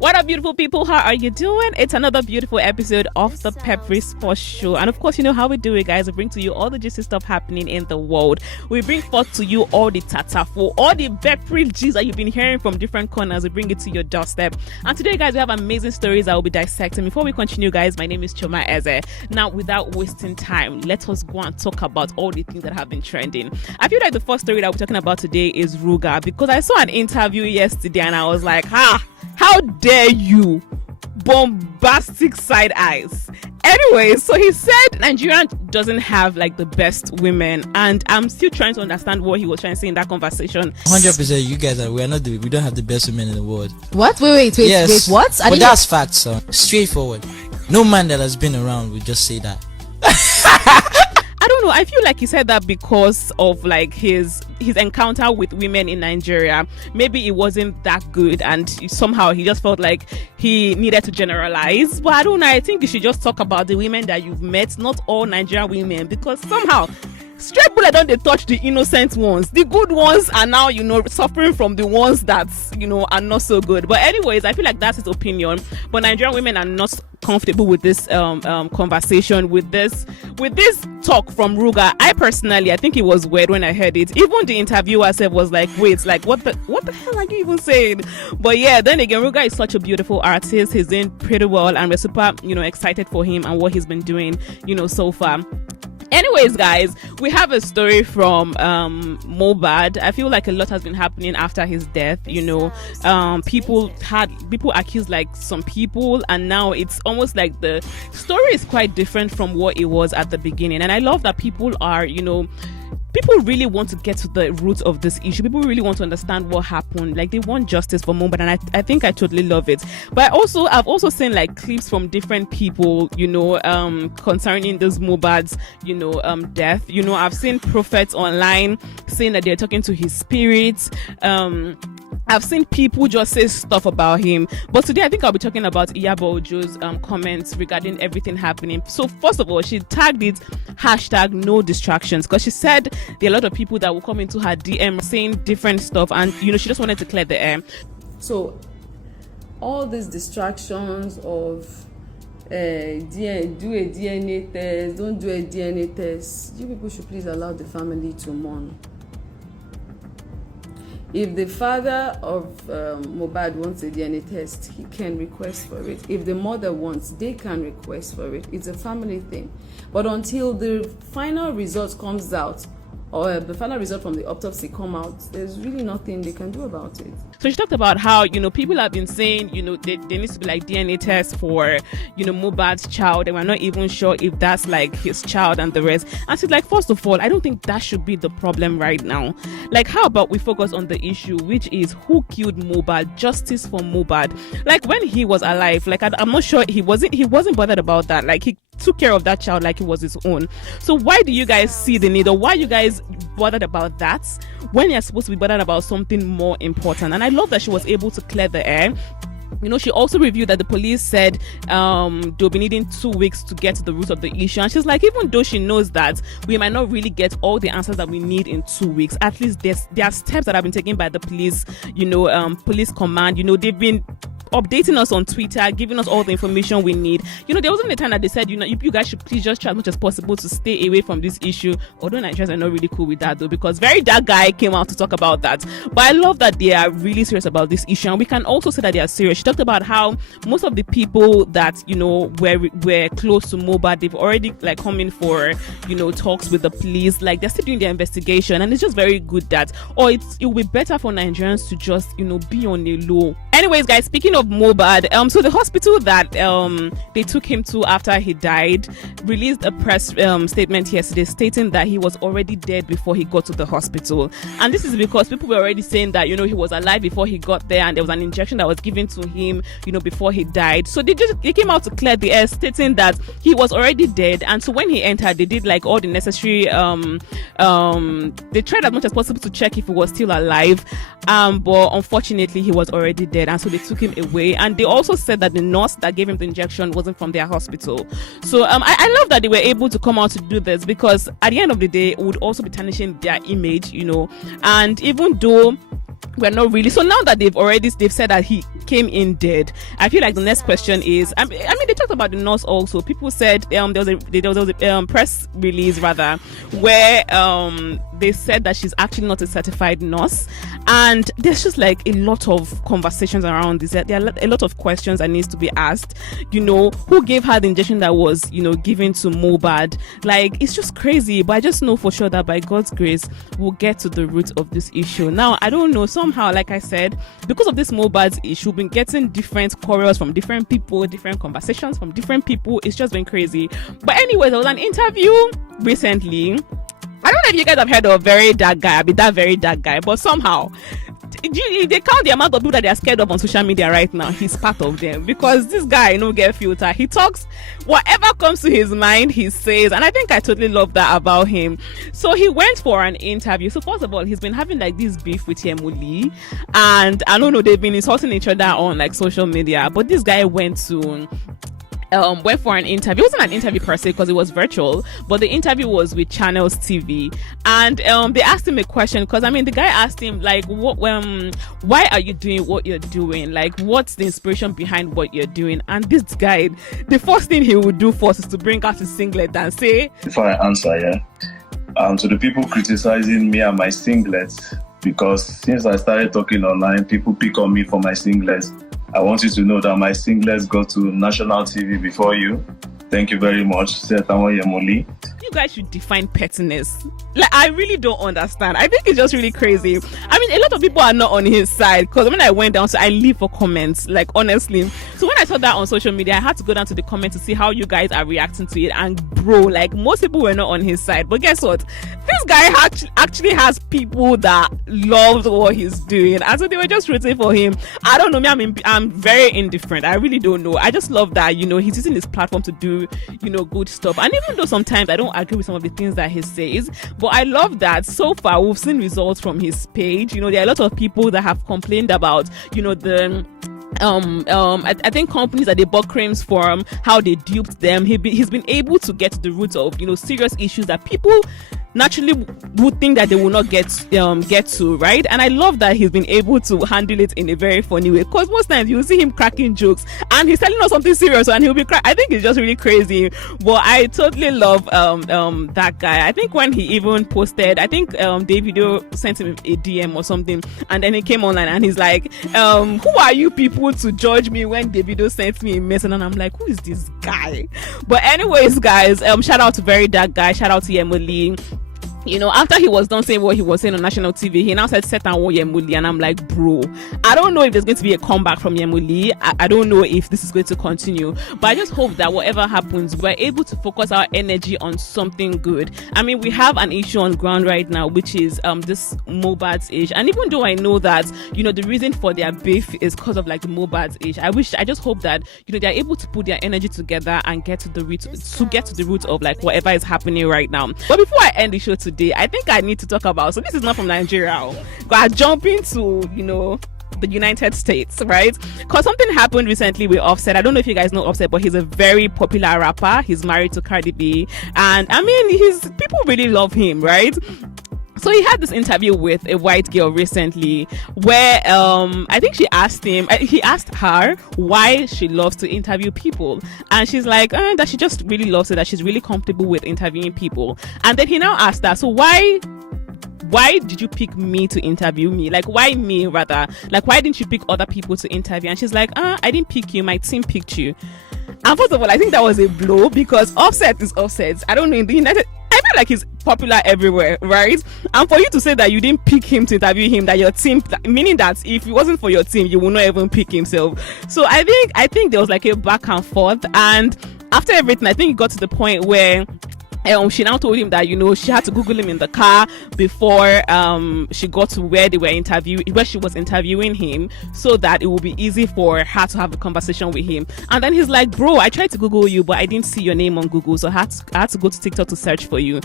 What up, beautiful people? How are you doing? It's another beautiful episode of the Peppery Sports Show. And of course, you know how we do it, guys. We bring to you all the juicy stuff happening in the world. We bring forth to you all the tatafo, all the peppery G's that you've been hearing from different corners. We bring it to your doorstep. And today, guys, we have amazing stories I will be dissecting. Before we continue, guys, my name is Choma Eze. Now, without wasting time, let us go and talk about all the things that have been trending. I feel like the first story that we're talking about today is RUGER, because I saw an interview yesterday and I was like, how dare you? Bombastic side eyes. Anyway, so he said Nigerian doesn't have like the best women, and I'm still trying to understand what he was trying to say in that conversation. 100%, you guys are. We don't have the best women in the world. What? Wait. Yes. Wait, what? But that's facts, son. Straightforward. No man that has been around would just say that. I don't know. I feel like he said that because of like his encounter with women in Nigeria. Maybe it wasn't that good, and somehow he just felt like he needed to generalize. But I don't know. I think you should just talk about the women that you've met, not all Nigerian women, because somehow straight bullet don't they touch the innocent ones. The good ones are now, suffering from the ones that, are not so good. But anyways, I feel like that's his opinion. But Nigerian women are not comfortable with this conversation, with this talk from RUGER. I think it was weird when I heard it. Even the interviewer said was like, wait, like what the hell are you even saying? But yeah, then again, RUGER is such a beautiful artist. He's doing pretty well, and we're super excited for him and what he's been doing so far. Anyways, guys, we have a story from MOHBAD. I feel like a lot has been happening after his death. People accused like some people, and now it's almost like the story is quite different from what it was at the beginning. And I love that people are, people really want to get to the root of this issue. People really want to understand what happened. Like, they want justice for MOHBAD, and I think I totally love it. But I've also seen like clips from different people, concerning this MOHBAD's, death. I've seen prophets online saying that they're talking to his spirits. I've seen people just say stuff about him. But today I think I'll be talking about IYABO Ojo's comments regarding everything happening. So first of all, she tagged it #no distractions, because she said there are a lot of people that will come into her DM saying different stuff, and she just wanted to clear the air. So all these distractions of do a DNA test, don't do a DNA test, you people should please allow the family to mourn. If the father of MOHBAD wants a DNA test, he can request for it. If the mother wants, they can request for it. It's a family thing. But until the final result comes out, or the final result from the autopsy come out, there's really nothing they can do about it. So she talked about how, people have been saying, there needs to be like DNA tests for, MOHBAD's child, and we're not even sure if that's like his child and the rest. And she's like, first of all, I don't think that should be the problem right now. Like, how about we focus on the issue, which is who killed MOHBAD, justice for MOHBAD. Like, when he was alive, like, I'm not sure he wasn't bothered about that. Like, he took care of that child like it was his own. So why do you guys see the need, or why are you guys bothered about that when you're supposed to be bothered about something more important? And I love that she was able to clear the air. She also reviewed that the police said they'll be needing 2 weeks to get to the root of the issue. And she's like, even though she knows that we might not really get all the answers that we need in 2 weeks, at least there are steps that have been taken by the police, police command. They've been updating us on Twitter, giving us all the information we need. There wasn't a time that they said, you guys should please just try as much as possible to stay away from this issue. Although Nigerians are not really cool with that though, because Very Dark Guy came out to talk about that. But I love that they are really serious about this issue, and we can also say that they are serious. She talked about how most of the people that were close to MOHBAD, they've already like come in for talks with the police. Like, they're still doing their investigation, and it's just very good that, or it will be better for Nigerians to just be on a low. Anyways, guys, speaking of MOHBAD, so the hospital that they took him to after he died released a press statement yesterday stating that he was already dead before he got to the hospital. And this is because people were already saying that he was alive before he got there, and there was an injection that was given to him before he died. So they came out to clear the air, stating that he was already dead. And so when he entered, they did like all the necessary they tried as much as possible to check if he was still alive, but unfortunately he was already dead. And so they took him away, and they also said that the nurse that gave him the injection wasn't from their hospital. So I love that they were able to come out to do this, because at the end of the day it would also be tarnishing their image, and even though we're not really. So now that they've said that he came in dead, I feel like the next question is, I mean they talked about the nurse also. People said there was a press release rather where they said that she's actually not a certified nurse, and there's just like a lot of conversations around this. There are a lot of questions that needs to be asked. Who gave her the injection that was given to Mohbad? Like, it's just crazy. But I just know for sure that by God's grace we'll get to the root of this issue. Now I don't know, somehow, like I said, because of this Mohbad's issue, we've been getting different quarrels from different people, different conversations from different people. It's just been crazy. But anyway, there was an interview recently. I don't know if you guys have heard of Very Dark Guy, that Very Dark Guy, but somehow they count the amount of people that they are scared of on social media right now. He's part of them, because this guy no get filter. He talks whatever comes to his mind, he says, and I think I totally love that about him. So he went for an interview. So first of all, he's been having like this beef with Yemuli, and I don't know, they've been insulting each other on like social media, but this guy went for an interview. It wasn't an interview per se because it was virtual, but the interview was with Channels TV, and they asked him a question, because I mean the guy asked him like, why are you doing what you're doing? Like, what's the inspiration behind what you're doing? And this guy, the first thing he would do first is to bring out his singlet and say, before I answer, to the people criticizing me and my singlet, because since I started talking online, people pick on me for my singlets. I want you to know that my singlets go to national TV before you. Thank you very much. You guys should define pettiness. Like, I really don't understand. I think it's just really crazy. I mean, a lot of people are not on his side, because when I went down, so I leave for comments, like, honestly. So when I saw that on social media, I had to go down to the comments to see how you guys are reacting to it. And bro, like, most people were not on his side. But guess what? This guy actually has people that loved what he's doing, and so they were just rooting for him. I don't know, me, I'm very indifferent. I really don't know. I just love that, he's using his platform to do, good stuff. And even though sometimes I don't agree with some of the things that he says, but I love that so far we've seen results from his page. There are a lot of people that have complained about, the I think companies that they bought creams from, how they duped them. He's been able to get to the roots of serious issues that people naturally would think that they will not get to, right? And I love that he's been able to handle it in a very funny way, because most times you see him cracking jokes and he's telling us something serious and he'll be I think it's just really crazy. But I totally love that guy. I think when he even posted, I think Davido sent him a DM or something, and then he came online and he's like, who are you people to judge me when Davido sent me a message? And I'm like, who is this guy? But anyways, guys, shout out to Very Dark Guy, shout out to Yemuli. After he was done saying what he was saying on national TV, he now said set and war Yemuli, and I'm like, bro, I don't know if there's going to be a comeback from Yemuli. I don't know if this is going to continue, but I just hope that whatever happens, we're able to focus our energy on something good. I mean, we have an issue on ground right now, which is this Mohbad's age, and even though I know that the reason for their beef is because of like the Mohbad's age, I just hope that they're able to put their energy together and get to the root of like whatever is happening right now. But before I end the show today, I think I need to talk about, so this is not from Nigeria, but I jump into the United States, right? Because something happened recently with Offset. I don't know if you guys know Offset, but he's a very popular rapper. He's married to Cardi B, and I mean, people really love him, right? So he had this interview with a white girl recently where I think he asked her why she loves to interview people, and she's like that she just really loves it, that she's really comfortable with interviewing people. And then he now asked her, so why did you pick me to interview me? Like, why me rather? Like, why didn't you pick other people to interview? And she's like, I didn't pick you, my team picked you. And first of all, I think that was a blow, because Offset is Offset. I don't know, in the United, I feel like he's popular everywhere, right? And for you to say that you didn't pick him to interview him, that your team, meaning that if it wasn't for your team, you would not even pick himself. So I think there was like a back and forth, and after everything, I think it got to the point where she now told him that she had to Google him in the car before she got to where she was interviewing him, so that it would be easy for her to have a conversation with him. And then he's like, bro, I tried to Google you, but I didn't see your name on Google, so I had to go to TikTok to search for you.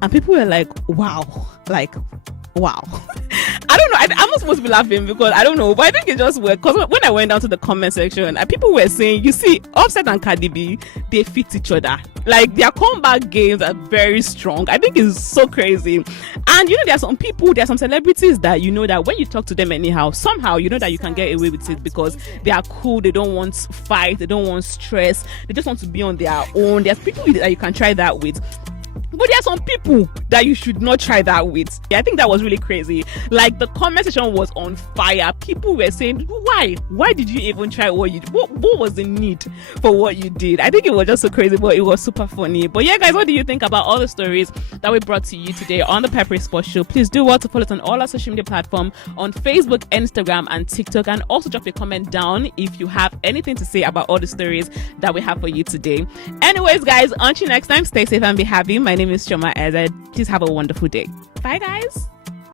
And people were like, wow. And I don't know. I'm not supposed to be laughing because I don't know, but I think it just worked. Because when I went down to the comment section, people were saying, you see, Offset and Cardi B, they fit each other. Like their comeback games are very strong. I think it's so crazy. And you know, there are some celebrities that you know that when you talk to them anyhow, somehow you know that you can get away with it because they are cool. They don't want fight. They don't want stress. They just want to be on their own. There's people that you can try that with. But there are some people that you should not try that with. I think that was really crazy. Like the comment section was on fire. People were saying, why? Why did you even try what you did? What was the need for what you did? I think it was just so crazy, but it was super funny. But yeah, guys, what do you think about all the stories that we brought to you today on the Peppery Sports Show? Please do well to follow us on all our social media platforms on Facebook, Instagram, and TikTok. And also drop a comment down if you have anything to say about all the stories that we have for you today. Anyways, guys, until next time, stay safe and be happy. My name is Choma Eze. Please have a wonderful day. Bye, guys.